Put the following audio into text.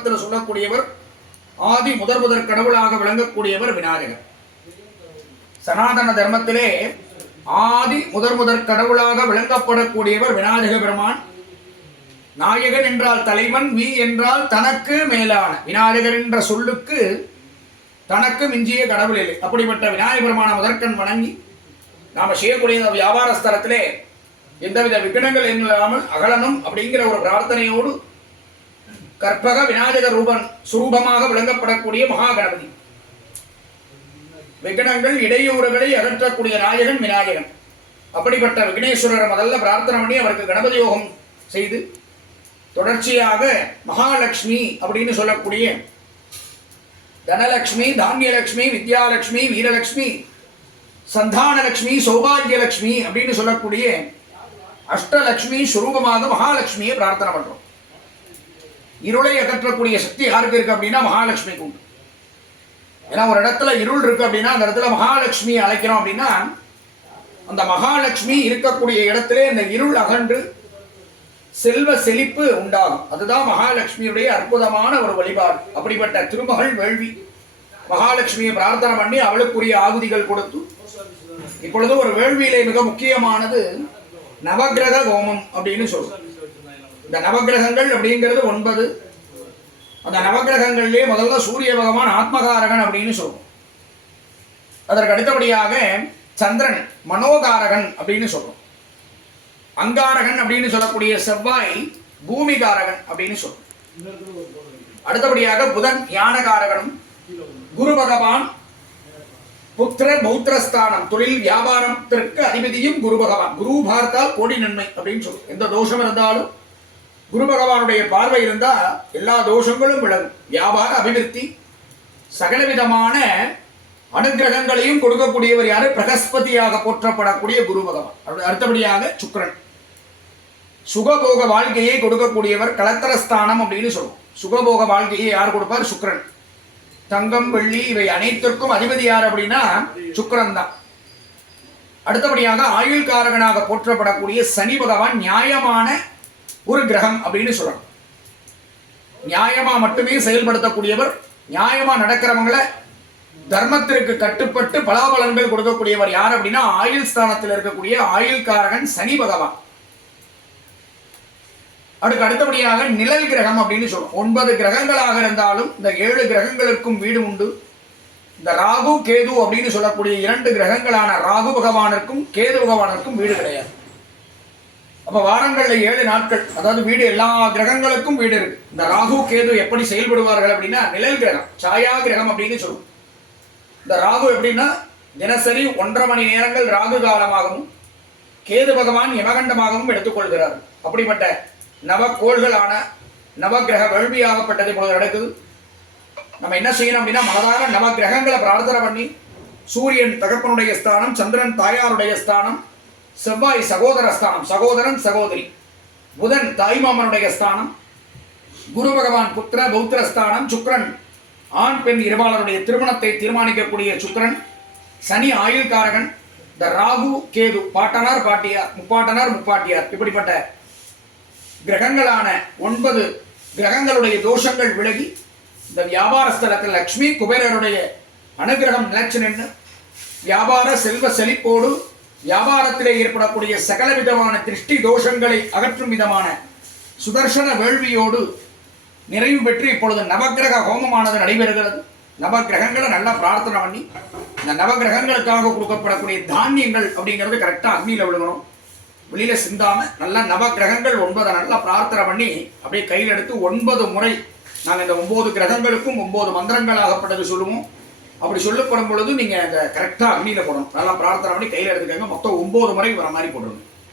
தர்மத்தில் சொல்லக்கூடியவர் ஆதி முதற் கடவுளாக விளங்கக்கூடியவர் விநாயகர். சனாதன தர்மத்திலே ஆதி முதற் கடவுளாக விளங்கப்படக்கூடியவர் விநாயக பெருமான். நாயகன் என்றால் தலைவன், வி என்றால் தனக்கு மேலான. விநாயகர் என்ற சொல்லுக்கு தனக்கு மிஞ்சிய கடவுள் இல்லை. அப்படிப்பட்ட விநாயக பெருமான முதற்கண் வணங்கி நாம் செய்யக்கூடிய வியாபார ஸ்தலத்திலே எந்தவித விக்னங்கள் இல்லாமல் அகலனும் அப்படிங்கிற ஒரு பிரார்த்தனையோடு கற்பக விநாயகர் சுரூபமாக விளங்கப்படக்கூடிய மகா கணபதி. விக்னங்கள் இடையூறுகளை அகற்றக்கூடிய நாயகன் விநாயகன். அப்படிப்பட்ட விக்னேஸ்வரரை முதல்ல பிரார்த்தனை பண்ணி அவருக்கு கணபதி யோகம் செய்து தொடர்ச்சியாக மகாலட்சுமி அப்படின்னு சொல்லக்கூடிய தனலட்சுமி, தானியலட்சுமி, வித்யாலட்சுமி, வீரலட்சுமி, சந்தானலட்சுமி, சௌபாகியலட்சுமி அப்படின்னு சொல்லக்கூடிய அஷ்டலட்சுமி சுரூபமாக மகாலட்சுமியை பிரார்த்தனை பண்றோம். இருளை அகற்றக்கூடிய சக்தி யாருக்கு இருக்கு அப்படின்னா மகாலட்சுமிக்கு உண்டு. ஏன்னா ஒரு இடத்துல இருள் இருக்கு அப்படின்னா அந்த இடத்துல மகாலட்சுமியை அழைக்கிறோம் அப்படின்னா அந்த மகாலட்சுமி இருக்கக்கூடிய இடத்திலே இந்த இருள் அகன்று செல்வ செழிப்பு உண்டாகும். அதுதான் மகாலட்சுமியுடைய அற்புதமான ஒரு வழிபாடு. அப்படிப்பட்ட திருமகள் வேள்வி மகாலட்சுமியை பிரார்த்தனை பண்ணி அவளுக்குரிய ஆகுதிகள் கொடுத்து இப்பொழுது ஒரு வேள்வியிலே மிக முக்கியமானது நவகிரக ஹோமம் அப்படின்னு சொல்றோம். இந்த நவகிரகங்கள் அப்படிங்கிறது 9. அந்த நவகிரகங்களிலே முதல்ல சூரிய பகவான் ஆத்மகாரகன் அப்படின்னு சொல்றோம். அதற்கு அடுத்தபடியாக சந்திரன் மனோகாரகன் அப்படின்னு சொல்றோம். அங்காரகன் அப்படின்னு சொல்லக்கூடிய செவ்வாய் பூமிகாரகன் அப்படின்னு சொல்றோம். அடுத்தபடியாக புதன் ஞானகாரகனும், குரு பகவான் புத்திர பௌத்திரஸ்தானம் தொழில் வியாபாரத்திற்கு அதிபதியும் குரு பகவான். குரு பார்த்தால் கோடி நன்மை அப்படின்னு சொல்றோம். எந்த தோஷம் இருந்தாலும் குரு பகவானுடைய பார்வை இருந்தா எல்லா தோஷங்களும் விலகும். வியாபார அபிவிருத்தி சகலவிதமான அனுகிரகங்களையும் கொடுக்கக்கூடியவர் யாரு? பிரகஸ்பதியாக போற்றப்படக்கூடிய குரு பகவான். அடுத்தபடியாக சுக்கிரன் சுகபோக வாழ்க்கையை கொடுக்கக்கூடியவர். கலத்திரஸ்தானம் அப்படின்னு சொல்லுவோம். சுகபோக வாழ்க்கையை யார் கொடுப்பார்? சுக்கிரன். தங்கம் வெள்ளி இவை அனைத்திற்கும் அதிபதி யார் அப்படின்னா சுக்கிரன் தான். அடுத்தபடியாக ஆயுள் காரகனாக போற்றப்படக்கூடிய சனி பகவான் நியாயமான ஒரு கிரகம் அப்படின்னு சொல்லணும். நியாயமா மட்டுமே செயல்படுத்தக்கூடியவர். நியாயமா நடக்கிறவங்களை தர்மத்திற்கு கட்டுப்பட்டு பலாபலன்கள் கொடுக்கக்கூடியவர் யார் அப்படின்னா ஆயுள் ஸ்தானத்தில் இருக்கக்கூடிய ஆயுள் காரகன் சனி பகவான். அதுக்கு அடுத்தபடியாக நிழல் கிரகம் அப்படின்னு சொல்லுவோம். 9 கிரகங்களாக இருந்தாலும் இந்த 7 கிரகங்களுக்கும் வீடு உண்டு. இந்த ராகு கேது அப்படின்னு சொல்லக்கூடிய 2 கிரகங்களான ராகு பகவானுக்கும் கேது பகவானுக்கும் வீடு கிடையாது. அப்ப வாரங்கள்ல 7 நாட்கள் அதாவது வீடு எல்லா கிரகங்களுக்கும் வீடு இருக்கு. இந்த ராகு கேது எப்படி செயல்படுவார்கள் அப்படின்னா நிழல் கிரகம், சாயா கிரகம் அப்படின்னு சொல்லுவோம். இந்த ராகு எப்படின்னா தினசரி 1.5 மணி நேரங்கள் ராகு காலமாகவும் கேது பகவான் யமகண்டமாகவும் எடுத்துக்கொள்கிறார். அப்படிப்பட்ட நவக்கோள்களான நவகிரக வேள்வியாகப்பட்டது இப்பொழுது நடக்குது. நம்ம என்ன செய்யணும் அப்படின்னா மனதார நவகிரகங்களை பிரார்த்தனை பண்ணி சூரியன் தகப்பனுடைய ஸ்தானம், சந்திரன் தாயாருடைய ஸ்தானம், செவ்வாய் சகோதர ஸ்தானம், சகோதரன் சகோதரி, புதன் தாய்மாமனுடைய ஸ்தானம், குரு பகவான் புத்திர பௌத்திர ஸ்தானம், சுக்கிரன் ஆண் பெண் இருபாலருடைய திருமணத்தை தீர்மானிக்கக்கூடிய சுக்கிரன், சனி ஆயுள் காரகன், இந்த ராகு கேது பாட்டனார் பாட்டியார், முப்பாட்டனார் முப்பாட்டியார். இப்படிப்பட்ட கிரகங்களான 9 கிரகங்களுடைய தோஷங்கள் விலகி இந்த வியாபார ஸ்தலத்தில் லட்சுமி குபேரருடைய அனுகிரகம் நிலைச்சு நின்று வியாபார செல்வ செழிப்போடு வியாபாரத்திலே ஏற்படக்கூடிய சகல விதமான திருஷ்டி தோஷங்களை அகற்றும் விதமான சுதர்சன வேள்வியோடு நிறைவு பெற்று இப்பொழுது நவகிரக ஹோமமானது நடைபெறுகிறது. நவகிரகங்களை நல்லா பிரார்த்தனை பண்ணி இந்த நவகிரகங்களுக்காக கொடுக்கப்படக்கூடிய தானியங்கள் அப்படிங்கிறது கரெக்டாக அக்னியில் விழுகணும். வெளியில சிந்தாம நல்லா நவகிரகங்கள் 9 நல்லா பிரார்த்தனை பண்ணி அப்படியே கையில் எடுத்து 9 முறை நாங்கள் இந்த 9 கிரகங்களுக்கும் 9 மந்திரங்களாகப்பட்டது சொல்லுவோம். அப்படி சொல்லப்படும் பொழுது நீங்க இந்த கரெக்டாக அக்னியில போடணும். நல்லா பிரார்த்தனை பண்ணி கையில் எடுத்துக்கங்க. மொத்தம் 9 முறை வர மாதிரி போடணும்.